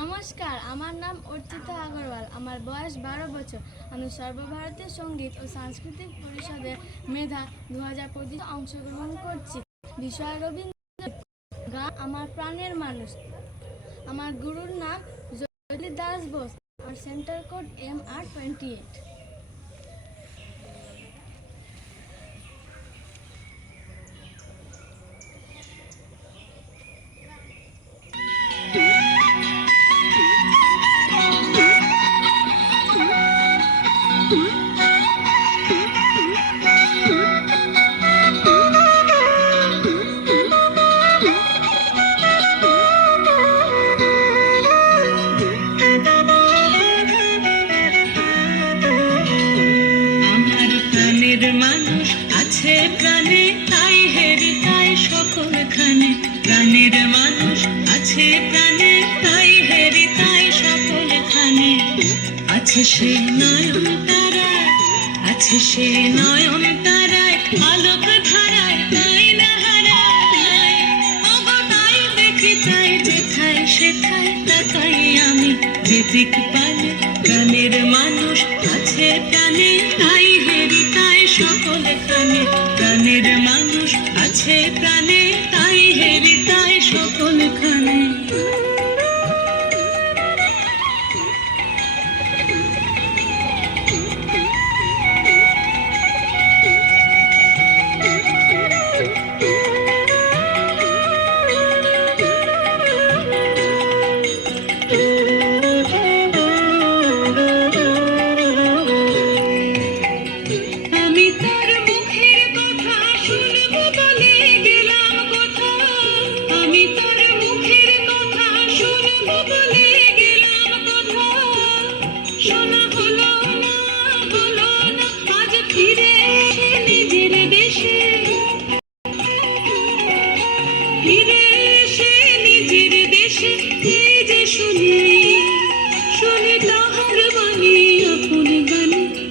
নমস্কার, আমার নাম অর্চিতা আগরওয়াল। আমার বয়স 12 বছর। আমি সর্বভারতীয় সঙ্গীত ও সাংস্কৃতিক পরিষদের মেধা 2025 অংশগ্রহণ করছি। বিষয় রবীন্দ্র গান আমার প্রাণের মানুষ। আমার গুরুর নাম জয়লী দাস বোস। আমার সেন্টার কোড MR28। মানুষ আছে প্রাণে, তাই হেরি তাই সকলখানে। প্রাণের মানুষ আছে প্রাণে, তাই হেরি তাই সকলখানে। আছে সে নয়ন তারায়, আছে সে নয়ন তারায়, আলোক ধারায় তাই না হারায়। ওগো তাই দেখি তাই যেথায় সেথায় তাকাই আমি, যেদিক পানে প্রাণের মানুষ আছে প্রাণে, তাই হেরি তাই সকলখানে। প্রাণের মানুষ আছে প্রাণে, তাই হেরি তাই সকলখানে।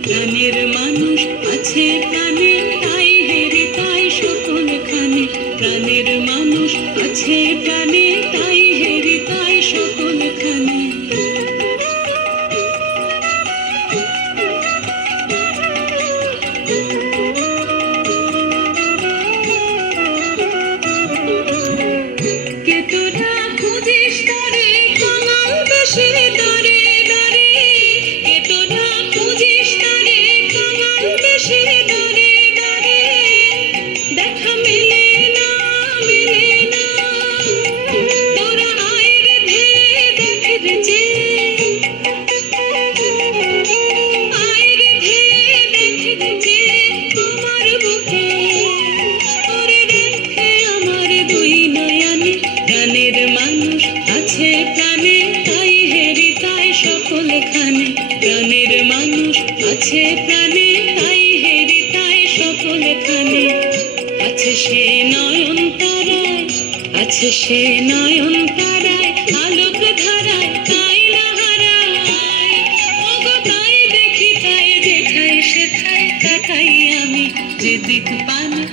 প্রাণের মানুষ আছে প্রাণে, তাই হেরি তাই সকলখানে। প্রাণের মানুষ আছে প্রাণে, তাই হেরি তাই সকলখানে। কে তোরা খুঁজিস তারে কাঙাল বেশি দরে দরে, কে তোরা খুঁজিস তারে কাঙাল বেশি দরে দরে। দেখা মেলে না মেলে না, তোরা আইরে ধেয়ে দেখ রে যে, আইরে ধেয়ে দেখ রে যে আমার বুকে। ওরে রেখে আমার দুই নয়নে, প্রাণের মানুষ আছে প্রাণে, তাই হেরি তাই সকলখানে। প্রাণের মানুষ আছে প্রাণে, তাই হেরি তাই সকলখানে। আছে সে নয়ন তারায়, আছে সে নয়ন তারায়, আলোক ধারায় তাই না হারায়। ওগো তাই দেখি তাই যেথায় সেথায় তাকাই আমি, যেদিক পানে